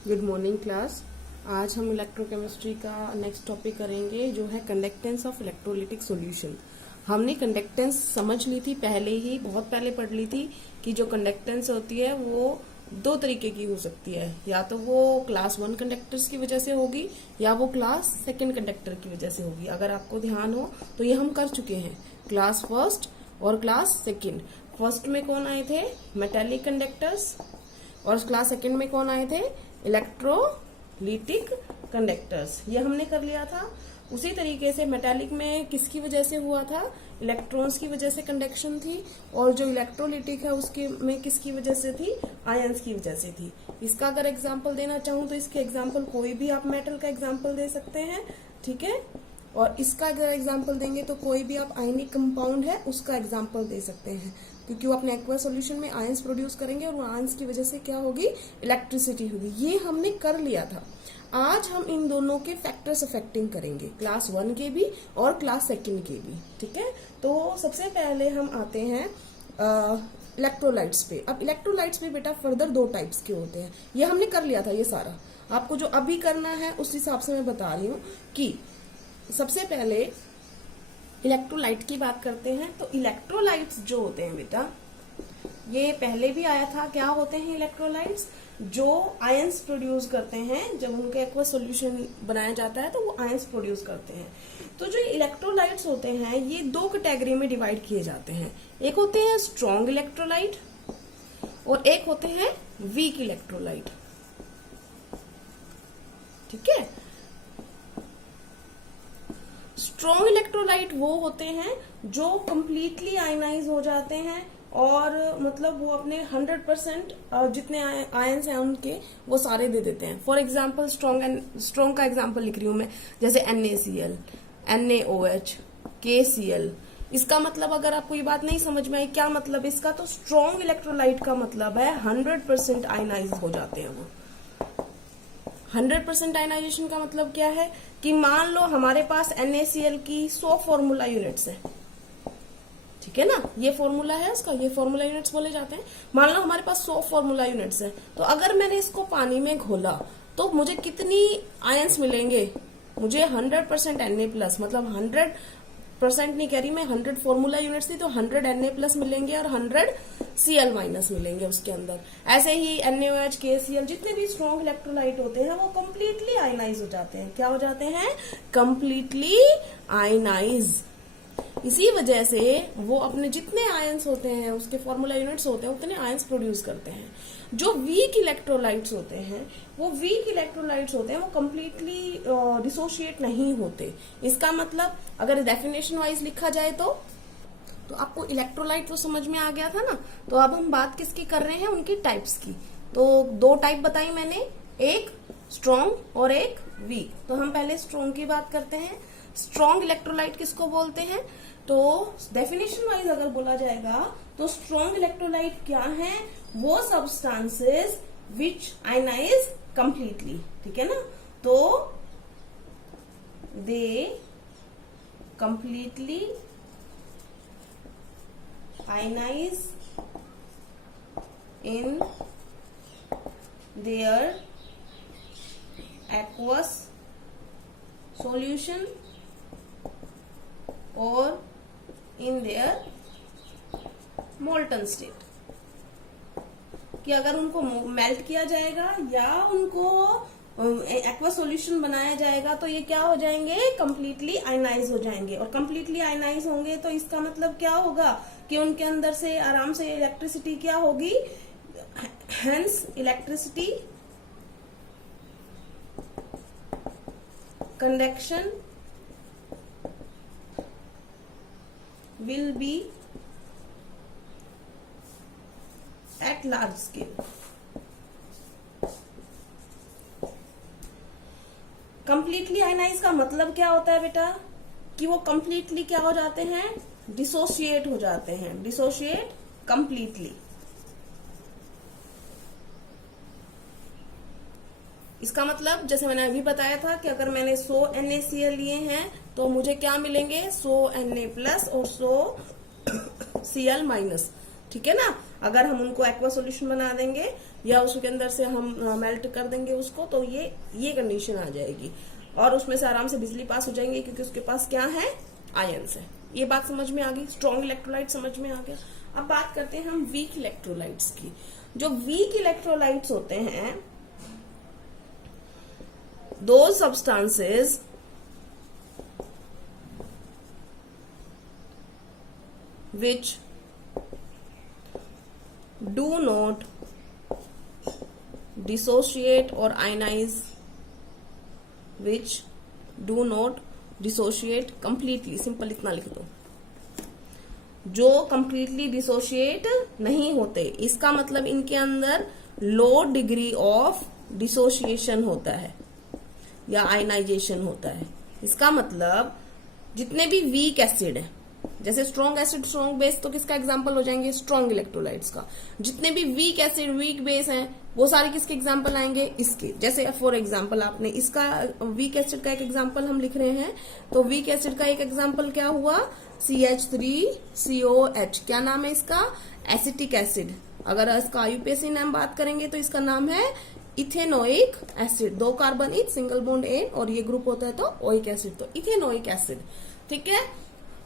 Good morning class. आज हम electrochemistry का नेक्स्ट टॉपिक करेंगे जो है कंडक्टेंस ऑफ इलेक्ट्रोलिटिक सॉल्यूशन। हमने कंडक्टेंस समझ ली थी पहले ही, बहुत पहले पढ़ ली थी कि जो कंडक्टेंस होती है वो दो तरीके की हो सकती है, या तो वो क्लास 1 कंडक्टर्स की वजह से होगी या वो क्लास 2 कंडक्टर की वजह से होगी। अगर आपको ध्यान हो तो ये हम कर चुके हैं, क्लास 1 और क्लास 2। फर्स्ट में कौन आए थे? Metallic conductors. और क्लास 2 में कौन आए थे? Electrolytic conductors. ये हमने कर लिया था। उसी तरीके से मेटालिक में किसकी वजह से हुआ था? इलेक्ट्रॉन्स की वजह से कंडक्शन थी। और जो इलेक्ट्रोलिटिक है उसके में किसकी वजह से थी? आयंस की वजह से थी। इसका अगर एग्जांपल देना चाहूं तो इसके एग्जांपल कोई भी आप मेटल का एग्जांपल दे सकते हैं, ठीक है। और इसका अगर एग्जांपल देंगे तो कोई भी आप आयनिक कंपाउंड है उसका एग्जांपल दे सकते हैं, क्योंकि वो अपने एक्वा सॉल्यूशन में आयंस प्रोड्यूस करेंगे और वो आयंस की वजह से क्या होगी? इलेक्ट्रिसिटी होगी। ये हमने कर लिया था। आज हम इन दोनों के फैक्टर्स अफेक्टिंग करेंगे, क्लास 1 के भी और क्लास 2 के भी, ठीक है। तो सबसे पहले हम आते हैं इलेक्ट्रोलाइट्स पे। अब इलेक्ट्रोलाइट्स में बेटा फर्दर 2 टाइप्स के होते हैं। ये हमने कर लिया था, ये सारा आपको जो अभी करना है उस हिसाब से मैं बता रही हूँ कि सबसे पहले इलेक्ट्रोलाइट की बात करते हैं। तो इलेक्ट्रोलाइट्स जो होते हैं बेटा, ये पहले भी आया था। क्या होते हैं इलेक्ट्रोलाइट्स? जो आयंस प्रोड्यूस करते हैं। जब उनका एक्वा सॉल्यूशन बनाया जाता है तो वो आयंस प्रोड्यूस करते हैं। तो जो इलेक्ट्रोलाइट्स होते हैं ये 2 कैटेगरी में डिवाइड किए जाते हैं। एक होते हैं स्ट्रॉन्ग इलेक्ट्रोलाइट और एक होते हैं वीक इलेक्ट्रोलाइट, ठीक है। स्ट्रॉन्ग इलेक्ट्रोलाइट वो होते हैं जो कंप्लीटली आयनाइज हो जाते हैं और मतलब वो अपने 100% जितने आयंस हैं उनके वो सारे दे देते हैं। फॉर एग्जांपल स्ट्रॉन्ग का एग्जांपल लिख रही हूं मैं, जैसे NaCl, NaOH, KCl। इसका मतलब अगर आपको ये बात नहीं समझ में आई क्या मतलब इसका, तो स्ट्रॉन्ग इलेक्ट्रोलाइट का मतलब है 100% आयनाइज हो जाते हैं वो। 100% आयनाइजेशन का मतलब क्या है कि मान लो हमारे पास NaCl की 100 फॉर्मूला यूनिट्स है, ठीक है ना। ये फॉर्मूला है उसका, ये फॉर्मूला यूनिट्स बोले जाते हैं। मान लो हमारे पास 100 फॉर्मूला यूनिट्स है, तो अगर मैंने इसको पानी में घोला तो मुझे कितनी आयंस मिलेंगे? मुझे 100% Na+, मतलब 100% नहीं कह रही मैं, 100 फॉर्मूला यूनिट्स थी तो 100 Na+ मिलेंगे और 100 Cl- मिलेंगे उसके अंदर। ऐसे ही NaOH, KCl जितने भी स्ट्रॉन्ग इलेक्ट्रोलाइट होते हैं वो कंप्लीटली आयनाइज हो जाते हैं। क्या हो जाते हैं? Completely ionize. इसी वजह से वो अपने जितने आयंस होते हैं, उसके फॉर्मूला यूनिट्स होते हैं, उतने आयंस प्रोड्यूस करते हैं। जो वीक इलेक्ट्रोलाइट्स होते हैं वो कंप्लीटली डिसोशिएट नहीं होते। इसका मतलब अगर डेफिनेशन वाइज लिखा जाए तो आपको इलेक्ट्रोलाइट तो समझ में आ गया था ना। तो अब हम बात किसकी कर रहे हैं? उनकी टाइप्स की। तो 2 टाइप बताई मैंने, एक स्ट्रॉन्ग और एक वीक। तो हम पहले स्ट्रॉन्ग की बात करते हैं। स्ट्रॉन्ग इलेक्ट्रोलाइट किसको बोलते हैं? तो डेफिनेशन वाइज अगर बोला जाएगा तो स्ट्रॉन्ग इलेक्ट्रोलाइट क्या है? वो सब्सटेंसेस विच आयनाइज कंप्लीटली, ठीक है ना। तो they completely ionize in their aqueous solution or in their molten state। कि अगर उनको मेल्ट किया जाएगा या उनको एक्वा सॉल्यूशन बनाया जाएगा तो ये क्या हो जाएंगे? कंप्लीटली आयनाइज हो जाएंगे। और कंप्लीटली आयनाइज होंगे तो इसका मतलब क्या होगा कि उनके अंदर से आराम से इलेक्ट्रिसिटी क्या होगी? Hence electricity conduction will be at large scale। Completely ionize का मतलब क्या होता है बेटा? कि वो कंप्लीटली क्या हो जाते हैं? डिसोशिएट हो जाते हैं। Dissociate completely. इसका मतलब जैसे मैंने अभी बताया था कि अगर मैंने 100 NaCl लिए हैं तो मुझे क्या मिलेंगे? 100 Na+ और 100 Cl-, ठीक है ना। अगर हम उनको एक्वा सॉल्यूशन बना देंगे या उसके अंदर से हम मेल्ट कर देंगे उसको, तो ये कंडीशन आ जाएगी और उसमें से आराम से बिजली पास हो जाएंगे क्योंकि उसके पास क्या है, आयंस है। ये बात समझ में आ गई, स्ट्रॉन्ग इलेक्ट्रोलाइट समझ में आ गया। अब बात करते हैं हम वीक इलेक्ट्रोलाइट्स की। जो वीक इलेक्ट्रोलाइट्स होते हैं, दो substances which do not dissociate or ionize, which do not dissociate completely, simple इतना लिख दो, जो कंप्लीटली डिसोशिएट नहीं होते, इसका मतलब इनके अंदर लो डिग्री ऑफ डिसोशिएशन होता है या आयनाइजेशन होता है। इसका मतलब जितने भी वीक एसिड है, जैसे स्ट्रॉन्ग एसिड स्ट्रॉन्ग बेस, तो किसका एग्जांपल हो जाएंगे, स्ट्रॉन्ग इलेक्ट्रोलाइट्स का। जितने भी वीक एसिड वीक बेस हैं वो सारे किसके एग्जांपल आएंगे, इसके। जैसे फॉर एग्जांपल आपने इसका वीक एसिड का एक एग्जांपल हम लिख रहे हैं, तो वीक एसिड का एक एग्जांपल क्या हुआ, CH3COH। क्या नाम है इसका, एसिटिक एसिड। अगर इसका आईयूपीएसी नाम बात करेंगे तो इसका नाम है ethanoic acid. 2 carbon each, single bond एन, और ये ग्रुप होता है तो ओइक एसिड, तो इथेनोइक एसिड। ठीक है।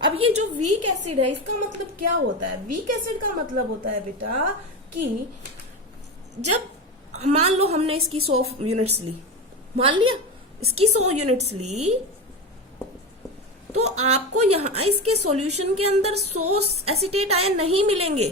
अब ये जो वीक एसिड है इसका मतलब क्या होता है, वीक एसिड का मतलब होता है बेटा कि जब मान लो हमने इसकी 100 यूनिट्स ली, मान लिया इसकी 100 यूनिट्स ली, तो आपको यहां इसके सॉल्यूशन के अंदर 100 एसिटेट आयन नहीं मिलेंगे,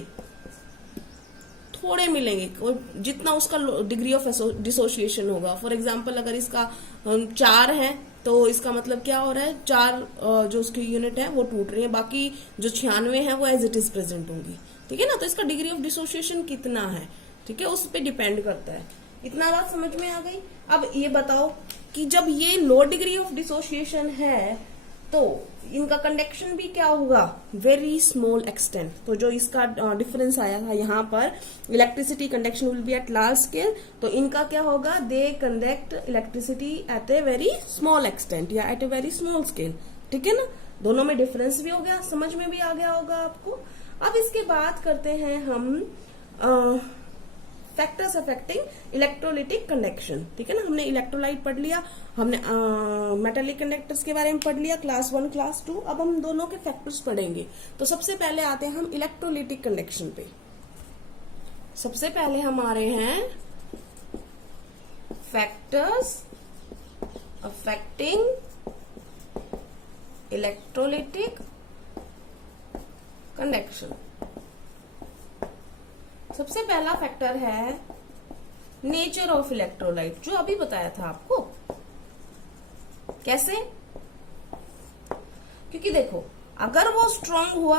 थोड़े मिलेंगे, जितना उसका डिग्री ऑफ डिसोसिएशन होगा। फॉर एग्जांपल अगर इसका 4 है तो इसका मतलब क्या हो रहा है, 4 जो उसकी यूनिट है वो टूट रही है, बाकी जो 96 है वो एज इट इज प्रेजेंट होंगी। ठीक है ना, तो इसका डिग्री ऑफ डिसोसिएशन कितना है, ठीक है, उस पर डिपेंड करता है। इतना बात समझ में आ गई। अब ये बताओ कि जब ये लो डिग्री ऑफ डिसोसिएशन है तो इनका कंडक्शन भी क्या होगा, वेरी स्मॉल एक्सटेंट। तो जो इसका डिफरेंस आया था यहाँ पर, electricity conduction will be at large scale, तो इनका क्या होगा, they conduct electricity at a very small extent या at a very small scale. ठीक है ना, दोनों में डिफरेंस भी हो गया, समझ में भी आ गया होगा आपको। अब इसके बाद करते हैं हम फैक्टर्स अफेक्टिंग इलेक्ट्रोलिटिक कंडक्शन। ठीक है ना, हमने इलेक्ट्रोलाइट पढ़ लिया, हमने मेटालिक कंडक्टर्स के बारे में पढ़ लिया क्लास 1 क्लास 2। अब हम दोनों के फैक्टर्स पढ़ेंगे। तो सबसे पहले आते हैं हम इलेक्ट्रोलिटिक कंडक्शन पे। सबसे पहले हम आ रहे हैं फैक्टर्स अफेक्टिंग इलेक्ट्रोलिटिक कंडक्शन। सबसे पहला फैक्टर है नेचर ऑफ इलेक्ट्रोलाइट, जो अभी बताया था आपको। कैसे, क्योंकि देखो अगर वो स्ट्रांग हुआ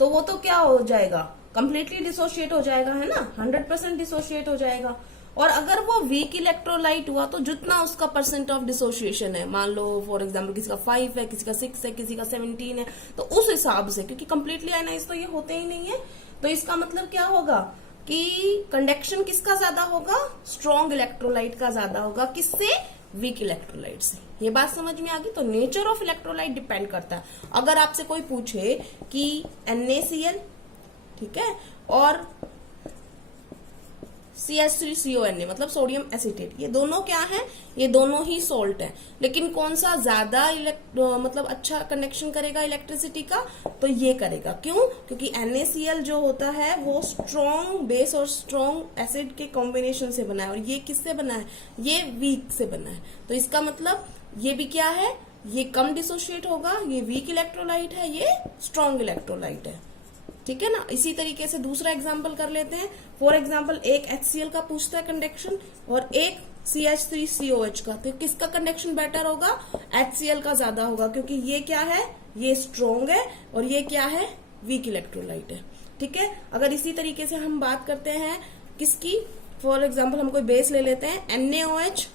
तो वो तो क्या हो जाएगा, कंप्लीटली डिसोशिएट हो जाएगा, है ना, 100% डिसोशिएट हो जाएगा। और अगर वो वीक इलेक्ट्रोलाइट हुआ तो जितना उसका परसेंट ऑफ डिसोसिएशन है, मान लो फॉर एग्जांपल किसी का 5 है, किसी का 6 है, किसी का 17 है, तो उस हिसाब से, क्योंकि कंप्लीटली आयनाइज तो ये होते ही नहीं है, तो इसका मतलब क्या होगा कि कंडक्शन किसका ज्यादा होगा, स्ट्रॉन्ग इलेक्ट्रोलाइट का ज्यादा होगा। किससे, वीक इलेक्ट्रोलाइट से। ये बात समझ में आ गई। तो नेचर ऑफ इलेक्ट्रोलाइट डिपेंड करता है। अगर आपसे कोई पूछे कि NaCl, ठीक है, और CH3CONA मतलब सोडियम एसिटेट, ये दोनों क्या है, ये दोनों ही सोल्ट है, लेकिन कौन सा ज्यादा मतलब अच्छा कंडक्शन करेगा इलेक्ट्रिसिटी का, तो ये करेगा। क्यों, क्योंकि NaCl जो होता है वो स्ट्रॉन्ग बेस और स्ट्रॉन्ग एसिड के कॉम्बिनेशन से बना है, और ये किससे बना है, ये वीक से बना है। तो इसका मतलब ये भी क्या है, ये कम डिसोशिएट होगा, ये वीक इलेक्ट्रोलाइट है, ये स्ट्रॉन्ग इलेक्ट्रोलाइट है। ठीक है ना। इसी तरीके से दूसरा एग्जांपल कर लेते हैं। फॉर एग्जांपल एक HCl का पूछता है कंडक्शन और एक CH3COH का, तो किसका कंडक्शन बेटर होगा, HCl का ज्यादा होगा, क्योंकि ये क्या है, ये स्ट्रॉन्ग है और ये क्या है, वीक इलेक्ट्रोलाइट है। ठीक है। अगर इसी तरीके से हम बात करते हैं किसकी, फॉर एग्जाम्पल हम कोई बेस ले लेते हैं NaOH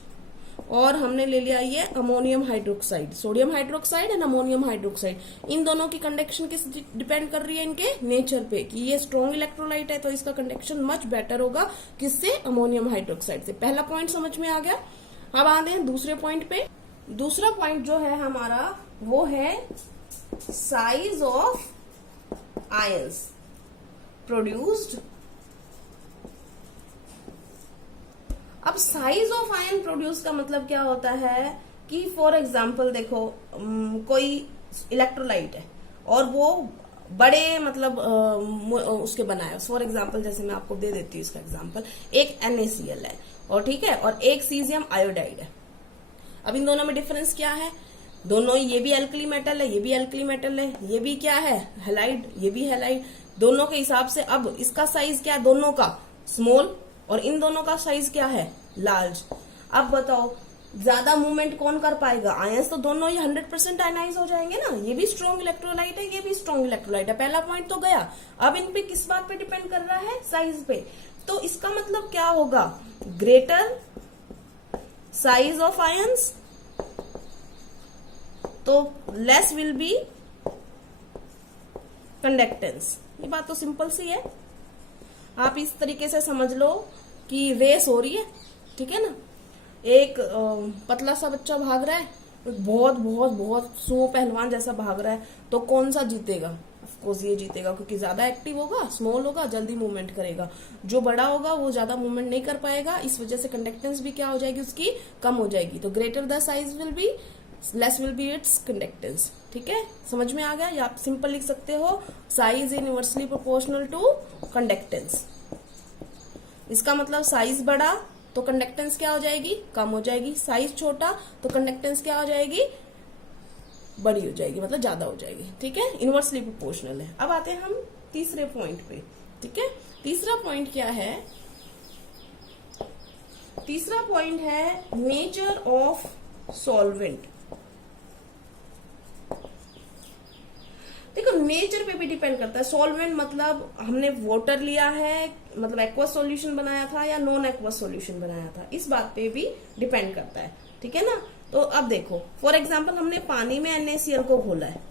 और हमने ले लिया ये ammonium hydroxide, sodium hydroxide and ammonium hydroxide. इन दोनों की कंडक्शन किस डिपेंड कर रही है, इनके नेचर पे, कि ये स्ट्रॉन्ग इलेक्ट्रोलाइट है तो इसका कंडक्शन मच बेटर होगा किससे, अमोनियम हाइड्रोक्साइड से। पहला पॉइंट समझ में आ गया। अब आते हैं दूसरे पॉइंट पे। दूसरा पॉइंट जो है हमारा वो है साइज ऑफ आयंस प्रोड्यूस्ड अब साइज ऑफ आयन प्रोड्यूस का मतलब क्या होता है कि फॉर एग्जाम्पल देखो कोई इलेक्ट्रोलाइट है और वो बड़े मतलब उसके बनाए, फॉर एग्जाम्पल जैसे मैं आपको दे देती हूँ इसका एग्जाम्पल, एक NaCl है और ठीक है, और एक सीजियम आयोडाइड है। अब इन दोनों में डिफरेंस क्या है? दोनों, ये भी एल्कली मेटल है, ये भी एल्कली मेटल है, ये भी क्या है हैलाइड, ये भी हैलाइड। दोनों के हिसाब से अब इसका साइज क्या है दोनों का? स्मॉल, और इन दोनों का साइज क्या है? लार्ज। अब बताओ ज्यादा मूवमेंट कौन कर पाएगा? आयंस तो दोनों ही 100% आयनाइज हो जाएंगे ना। ये भी स्ट्रॉन्ग इलेक्ट्रोलाइट है, ये भी स्ट्रॉन्ग इलेक्ट्रोलाइट है। पहला पॉइंट तो गया। अब इन पे किस बात पे डिपेंड कर रहा है? साइज पे। तो इसका मतलब क्या होगा? ग्रेटर साइज ऑफ आयंस तो लेस विल बी कंडक्टेंस। ये बात तो सिंपल सी है, आप इस तरीके से समझ लो कि रेस हो रही है, ठीक है ना। एक पतला सा बच्चा भाग रहा है, बहुत बहुत बहुत सुमो पहलवान जैसा भाग रहा है, तो कौन सा जीतेगा? ऑफकोर्स ये जीतेगा, क्योंकि ज्यादा एक्टिव होगा, स्मॉल होगा, जल्दी मूवमेंट करेगा। जो बड़ा होगा वो ज्यादा मूवमेंट नहीं कर पाएगा, इस वजह से कंडक्टेंस भी क्या हो जाएगी उसकी? कम हो जाएगी। तो greater the size will be less will B it's conductance. ठीक है, समझ में आ गया? या आप सिंपल लिख सकते हो size inversely proportional to conductance. इसका मतलब साइज बड़ा तो कंडक्टेंस क्या हो जाएगी? कम हो जाएगी। साइज छोटा तो कंडक्टेंस क्या हो जाएगी? बड़ी हो जाएगी, मतलब ज्यादा हो जाएगी। ठीक है, इनवर्सली प्रोपोर्शनल है। अब आते हैं हम तीसरे पॉइंट पे। ठीक है, तीसरा पॉइंट क्या है? तीसरा पॉइंट है नेचर ऑफ सॉल्वेंट। देखो नेचर पे भी डिपेंड करता है। सॉल्वेंट मतलब हमने वाटर लिया है, मतलब एक्वस सॉल्यूशन बनाया था या नॉन एक्वस सॉल्यूशन बनाया था, इस बात पे भी डिपेंड करता है। ठीक है ना। तो अब देखो फॉर एग्जांपल हमने पानी में NaCl को घोला है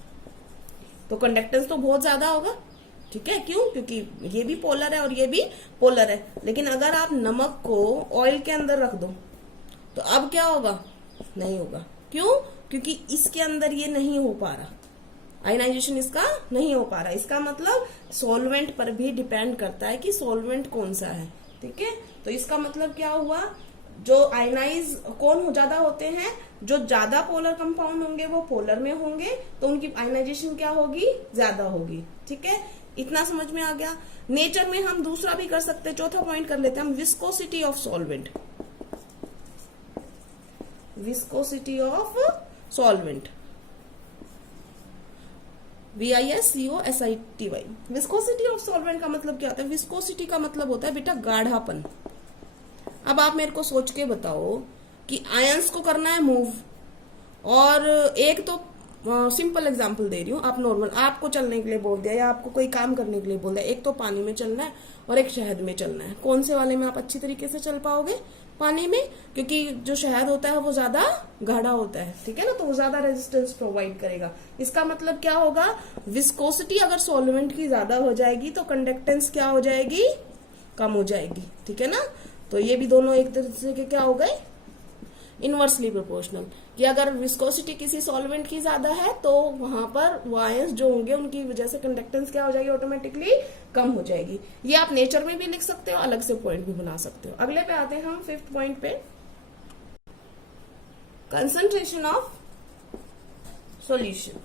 तो कंडक्टेंस तो बहुत ज्यादा होगा। ठीक है, क्यों? क्योंकि ये भी पोलर है और ये भी पोलर है। लेकिन अगर आप नमक को ऑयल के अंदर रख दो तो अब क्या होगा? नहीं होगा। क्यों? क्योंकि इसके अंदर ये नहीं हो पा रहा, आयनाइजेशन इसका नहीं हो पा रहा। इसका मतलब सॉल्वेंट पर भी डिपेंड करता है कि सॉल्वेंट कौन सा है। ठीक है, तो इसका मतलब क्या हुआ? जो आयनाइज कौन ज्यादा होते हैं, जो ज्यादा पोलर कंपाउंड होंगे वो पोलर में होंगे, तो उनकी आयनाइजेशन क्या होगी? ज्यादा होगी। ठीक है, इतना समझ में आ गया। नेचर में हम दूसरा भी कर सकते हैं। चौथा पॉइंट कर लेते हैं हम, viscosity of solvent. Viscosity of solvent, VISCOSITY। Viscosity of solvent का मतलब क्या होता है? विस्कोसिटी का मतलब होता है बेटा गाढ़ापन। अब आप मेरे को सोच के बताओ कि आयंस को करना है मूव, और एक तो सिंपल एग्जांपल दे रही हूँ, आप नॉर्मल, आपको चलने के लिए बोल दिया या आपको कोई काम करने के लिए बोल दिया, एक तो पानी में चलना है और एक शहद में चलना है। कौन से वाले में आप अच्छी तरीके से चल पाओगे? पानी में, क्योंकि जो शहद होता है वो ज्यादा गाढ़ा होता है। ठीक है ना, तो वो ज्यादा रेजिस्टेंस प्रोवाइड करेगा। इसका मतलब क्या होगा? विस्कोसिटी अगर सॉल्वेंट की ज्यादा हो जाएगी तो कंडक्टेंस क्या हो जाएगी? कम हो जाएगी। ठीक है ना, तो ये भी दोनों एक तरह के क्या हो गए? Inversely proportional. कि अगर विस्कोसिटी किसी सॉल्वेंट की ज्यादा है तो वहां पर वो आयंस जो होंगे उनकी वजह से कंडक्टेंस क्या हो जाएगी? ऑटोमेटिकली कम हो जाएगी। ये आप नेचर में भी लिख सकते हो, अलग से पॉइंट भी बना सकते हो। अगले पे आते हैं हम, फिफ्थ पॉइंट पे, कंसंट्रेशन ऑफ सॉल्यूशन।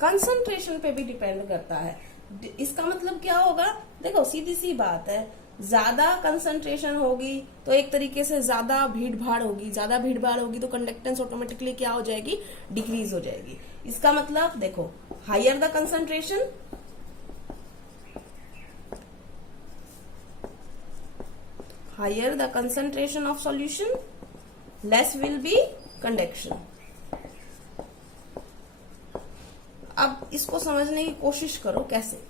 कंसंट्रेशन पे भी डिपेंड करता है। इसका मतलब क्या होगा? देखो सीधी सी बात है, ज्यादा कंसंट्रेशन होगी तो एक तरीके से ज्यादा भीड़ भाड़ होगी, ज्यादा भीड़ भाड़ होगी तो कंडक्टेंस ऑटोमेटिकली क्या हो जाएगी? डिक्रीज हो जाएगी। इसका मतलब देखो, higher the concentration, higher the concentration of solution, less will be conduction. अब इसको समझने की कोशिश करो कैसे।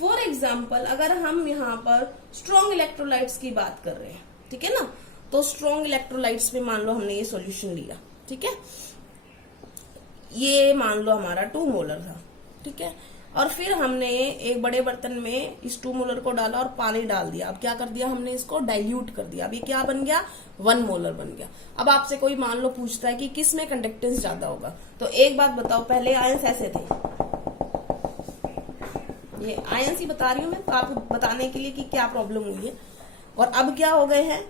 फॉर एग्जाम्पल अगर हम यहाँ पर स्ट्रॉन्ग इलेक्ट्रोलाइट्स की बात कर रहे हैं, ठीक है ना, तो स्ट्रॉन्ग इलेक्ट्रोलाइट्स में मान लो हमने ये सॉल्यूशन लिया, ठीक है, ये मान लो हमारा 2 मोलर था, ठीक है, और फिर हमने एक बड़े बर्तन में इस 2 मोलर को डाला और पानी डाल दिया। अब क्या कर दिया हमने? इसको डाइल्यूट कर दिया। अब ये क्या बन गया? 1 मोलर बन गया। अब आपसे कोई मान लो पूछता है कि किस में कंडक्टेंस ज्यादा होगा, तो एक बात बताओ, पहले आयंस ऐसे थे, ये आयंस ही बता रही हूं मैं, तो आपको बताने के लिए कि क्या प्रॉब्लम हुई है। और अब क्या हो गए हैं,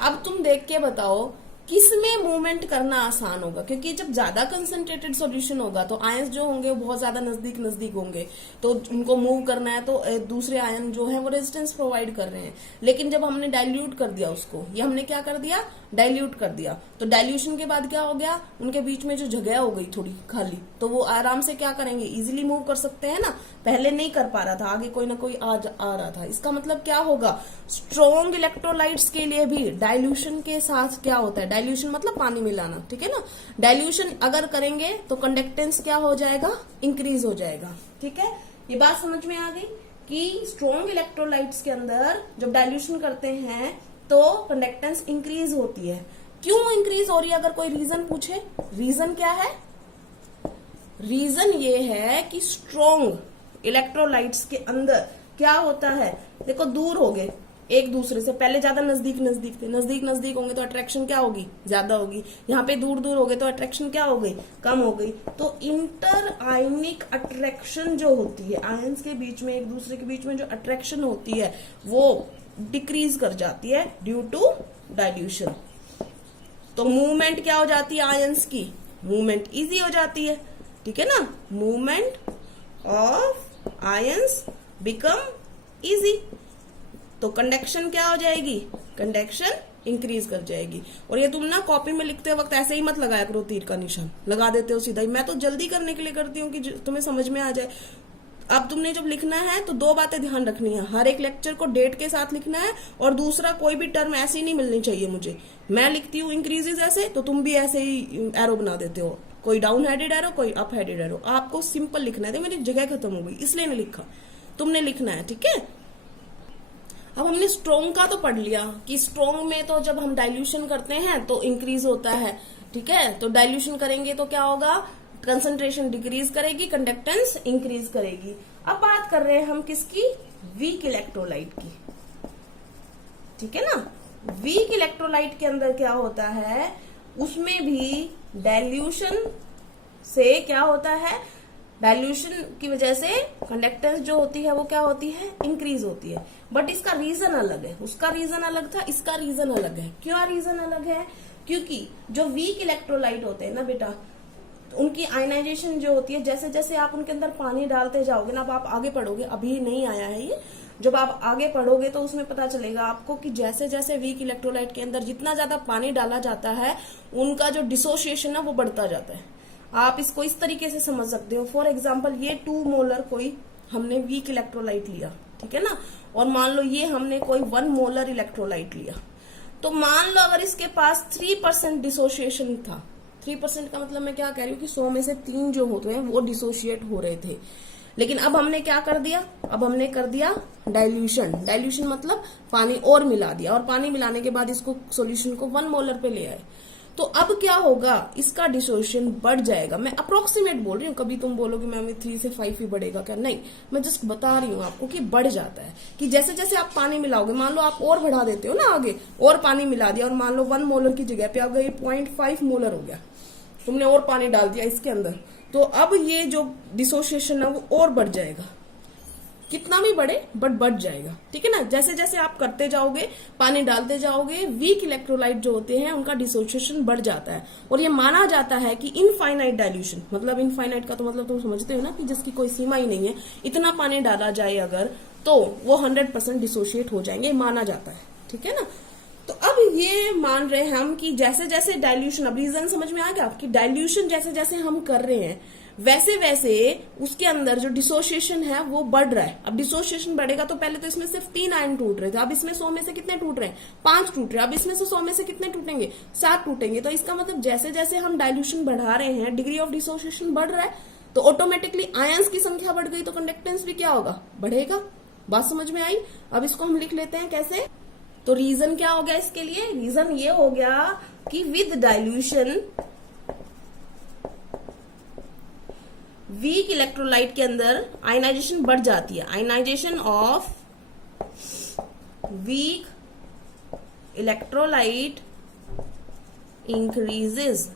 अब तुम देख के बताओ किसमें मूवमेंट करना आसान होगा, क्योंकि जब ज्यादा कंसंट्रेटेड सॉल्यूशन होगा तो आयंस जो होंगे वो बहुत ज्यादा नजदीक नजदीक होंगे, तो उनको मूव करना है तो दूसरे आयन जो है वो रेजिस्टेंस प्रोवाइड कर रहे हैं। लेकिन जब हमने डाइल्यूट कर दिया उसको, ये हमने क्या कर दिया, डाइल्यूट कर दिया, तो डाइल्यूशन के बाद क्या हो गया, उनके बीच में जो जगह हो गई थोड़ी खाली, तो वो आराम से क्या करेंगे, इजिली मूव कर सकते हैं ना। पहले नहीं कर पा रहा था, आगे कोई ना कोई आ रहा था। इसका मतलब क्या होगा, स्ट्रॉन्ग इलेक्ट्रोलाइट्स के लिए भी डाइल्यूशन के साथ क्या होता है, डाइल्यूशन मतलब पानी मिलाना, ठीक है ना। डाइल्यूशन अगर करेंगे तो कंडक्टेंस क्या हो जाएगा, इंक्रीज हो जाएगा, ठीक है। ये बात समझ में आ गई कि स्ट्रॉन्ग इलेक्ट्रोलाइट्स के अंदर जब डाइल्यूशन करते हैं तो कंडक्टेंस इंक्रीज होती है। क्यों इंक्रीज हो रही है, अगर कोई रीजन पूछे, रीजन क्या है, रीजन ये है कि स्ट्रॉन्ग इलेक्ट्रोलाइट्स के अंदर क्या होता है, देखो दूर हो गए एक दूसरे से, पहले ज्यादा नजदीक नजदीक थे, नजदीक नजदीक होंगे तो अट्रैक्शन क्या होगी, ज्यादा होगी। यहाँ पे दूर दूर हो गए तो अट्रैक्शन क्या हो गई, कम हो गई। तो इंटर आयनिक अट्रैक्शन जो होती है, आयंस के बीच में एक दूसरे के बीच में जो अट्रैक्शन होती है वो डिक्रीज कर जाती है ड्यू टू डाइल्यूशन। तो मूवमेंट क्या हो जाती है आयंस की, मूवमेंट इजी हो जाती है, ठीक है ना। Movement of ions become easy, तो कंडक्शन क्या हो जाएगी, कंडक्शन इंक्रीज कर जाएगी। और ये तुम ना कॉपी में लिखते वक्त ऐसे ही मत लगाया करो, तीर का निशान लगा देते हो सीधा ही। मैं तो जल्दी करने के लिए करती हूँ कि तुम्हें समझ में आ जाए। अब तुमने जब लिखना है तो दो बातें ध्यान रखनी है, हर एक लेक्चर को डेट के साथ लिखना है, और दूसरा कोई भी टर्म ऐसी नहीं मिलनी चाहिए मुझे। मैं लिखती हूँ इंक्रीजेज ऐसे, तो तुम भी ऐसे ही एरो बना देते हो, कोई डाउन हेडेड एरो, कोई अप हेडेड एरो। आपको सिंपल लिखना है, मेरी जगह खत्म हो गई इसलिए नहीं लिखा, तुमने लिखना है, ठीक है। अब हमने स्ट्रॉन्ग का तो पढ़ लिया कि स्ट्रॉन्ग में तो जब हम डाइल्यूशन करते हैं तो इंक्रीज होता है, ठीक है। तो डाइल्यूशन करेंगे तो क्या होगा, कंसंट्रेशन डिक्रीज करेगी, कंडक्टेंस इंक्रीज करेगी। अब बात कर रहे हैं हम किसकी, वीक इलेक्ट्रोलाइट की, ठीक है ना। वीक इलेक्ट्रोलाइट के अंदर क्या होता है, उसमें भी डाइल्यूशन से क्या होता है, डाइल्यूशन की वजह से कंडक्टेंस जो होती है वो क्या होती है, इंक्रीज होती है। बट इसका रीजन अलग है, उसका रीजन अलग था, इसका रीजन अलग है। क्यों रीजन अलग है, क्योंकि जो वीक इलेक्ट्रोलाइट होते हैं ना बेटा, उनकी आयनाइजेशन जो होती है, जैसे जैसे आप उनके अंदर पानी डालते जाओगे ना, अब आप आगे पढ़ोगे, अभी नहीं आया है ये, जब आप आगे पढ़ोगे तो उसमें पता चलेगा आपको कि जैसे जैसे वीक इलेक्ट्रोलाइट के अंदर जितना ज्यादा पानी डाला जाता है, उनका जो डिसोसिएशन है वो बढ़ता जाता है। आप इसको इस तरीके से समझ सकते हो, फॉर एग्जाम्पल ये 2 मोलर कोई हमने वीक इलेक्ट्रोलाइट लिया, ठीक है ना, और मान लो ये हमने कोई 1 मोलर इलेक्ट्रोलाइट लिया, तो मान लो अगर इसके पास 3% डिसोसिएशन था, 3% का मतलब मैं क्या कह रही हूँ कि 100 में से 3 जो होते हैं वो डिसोशिएट हो रहे थे। लेकिन अब हमने क्या कर दिया, अब हमने कर दिया डाइल्यूशन। डाइल्यूशन मतलब पानी और मिला दिया, और पानी मिलाने के बाद इसको सॉल्यूशन को 1 मोलर पे ले आए, तो अब क्या होगा, इसका डिसोसिएशन बढ़ जाएगा। मैं अप्रोक्सीमेट बोल रही हूँ, कभी तुम बोलोगे मैम 3 से 5 ही बढ़ेगा क्या, नहीं, मैं जस्ट बता रही हूँ आपको कि बढ़ जाता है। कि जैसे जैसे आप पानी मिलाओगे, मान लो आप और बढ़ा देते हो ना आगे, और पानी मिला दिया, और मान लो 1 मोलर की जगह पे अब ये 0.5 मोलर हो गया, तुमने और पानी डाल दिया इसके अंदर, तो अब ये जो डिसोसिएशन है वो और बढ़ जाएगा। कितना भी बढ़े बट बढ़ जाएगा, ठीक है ना। जैसे जैसे आप करते जाओगे, पानी डालते जाओगे, वीक इलेक्ट्रोलाइट जो होते हैं उनका डिसोसिएशन बढ़ जाता है। और ये माना जाता है कि इनफाइनाइट डाइल्यूशन, मतलब इनफाइनाइट का तो मतलब तुम समझते हो ना कि जिसकी कोई सीमा ही नहीं है, इतना पानी डाला जाए अगर तो वो 100% डिसोशिएट हो जाएंगे, माना जाता है, ठीक है ना। तो अब ये मान रहे हैं हम कि जैसे जैसे डाइल्यूशन, अब रीजन समझ में आ गया कि डाइल्यूशन जैसे जैसे हम कर रहे हैं वैसे वैसे उसके अंदर जो डिसोसिएशन है वो बढ़ रहा है। अब डिसोसिएशन बढ़ेगा तो पहले तो इसमें सिर्फ 3 आयन टूट रहे थे, अब इसमें 100 में से कितने टूट रहे हैं, 5 टूट रहे हैं। अब इसमें से 100 में से कितने टूटेंगे, 7 टूटेंगे। तो इसका मतलब जैसे जैसे हम डाइल्यूशन बढ़ा रहे हैं, डिग्री ऑफ डिसोसिएशन बढ़ रहा है, तो ऑटोमेटिकली आयंस की संख्या बढ़ गई, तो कंडक्टेंस भी क्या होगा, बढ़ेगा। बात समझ में आई। अब इसको हम लिख लेते हैं कैसे। तो रीजन क्या हो गया इसके लिए, रीजन ये हो गया कि विद डाइल्यूशन वीक इलेक्ट्रोलाइट के अंदर आयनाइजेशन बढ़ जाती है। Ionization of weak electrolyte increases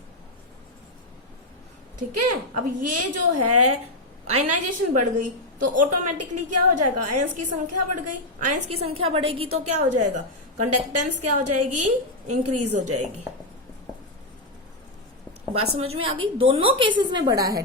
ठीक है। अब ये जो है आयनाइजेशन बढ़ गई तो ऑटोमेटिकली क्या हो जाएगा, आयंस की संख्या बढ़ गई, आयंस की संख्या बढ़ेगी तो क्या हो जाएगा, कंडक्टेंस क्या हो जाएगी, इंक्रीज हो जाएगी। बात समझ में आ गई। दोनों केसेस में बढ़ा है,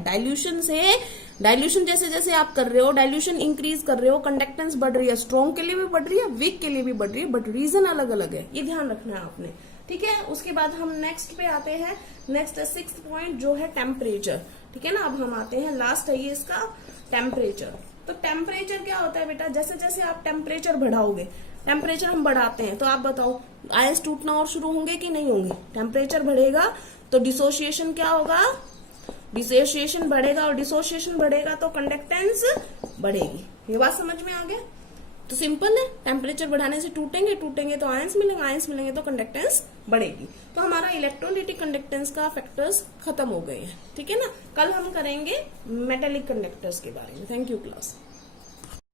डाइल्यूशन जैसे जैसे आप कर रहे हो, डाइल्यूशन इंक्रीज कर रहे हो, कंडक्टेंस बढ़ रही है, स्ट्रॉन्ग के लिए भी बढ़ रही है, वीक के लिए भी बढ़ रही है, बट रीजन अलग अलग है, ये ध्यान रखना है आपने। ठीक है, उसके बाद हम नेक्स्ट पे आते हैं। नेक्स्ट है 6th पॉइंट जो है टेम्परेचर। ठीक है ना, अब हम आते हैं, लास्ट है ये इसका टेम्परेचर। तो टेम्परेचर क्या होता है बेटा, जैसे जैसे आप टेम्परेचर बढ़ाओगे, टेम्परेचर हम बढ़ाते हैं तो आप बताओ आयंस टूटना और शुरू होंगे कि नहीं होंगे। टेम्परेचर बढ़ेगा तो डिसोसिएशन क्या होगा, डिसोसिएशन बढ़ेगा, और डिसोसिएशन बढ़ेगा तो कंडक्टेंस बढ़ेगी। ये बात समझ में आ गया। तो सिंपल है, टेम्परेचर बढ़ाने से टूटेंगे तो आयंस मिलेंगे तो कंडक्टेंस बढ़ेगी। तो हमारा इलेक्ट्रोलिटिक कंडक्टेंस का फैक्टर्स खत्म हो गए हैं। ठीक है ना, कल हम करेंगे मेटेलिक कंडक्टर्स के बारे में। Thank you class.